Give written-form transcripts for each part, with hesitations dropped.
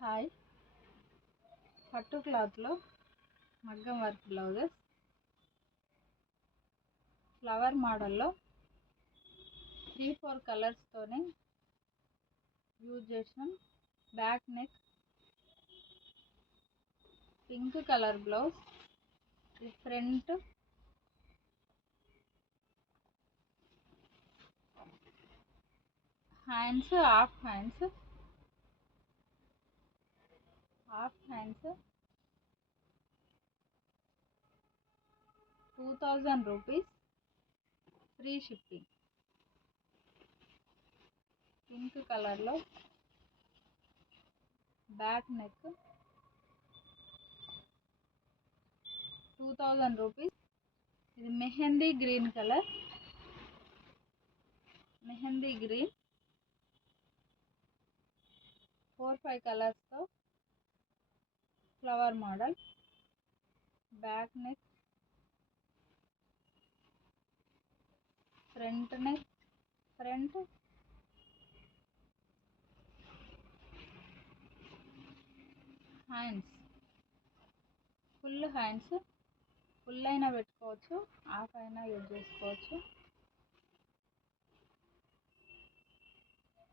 హాయ్, పట్టు క్లాత్లో మగ్గం వర్క్ బ్లౌజెస్ ఫ్లవర్ మోడల్లో 3-4 కలర్స్తోనే యూజ్ చేసినాం. Back neck pink colour blouse, front hands half hands 2000 rupees, free shipping. Pink కలర్లో బ్యాక్ నెక్ 2000 రూపీస్. ఇది mehndi green colour, mehndi green 4-5 కలర్స్తో flower model. Back neck, front neck, front hands, full hands, full అయినా పెట్టుకోవచ్చు, half అయినా use చేసుకోవచ్చు.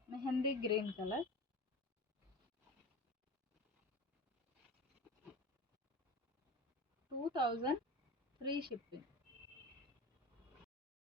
Mehndi green colour, 2000, free shipping.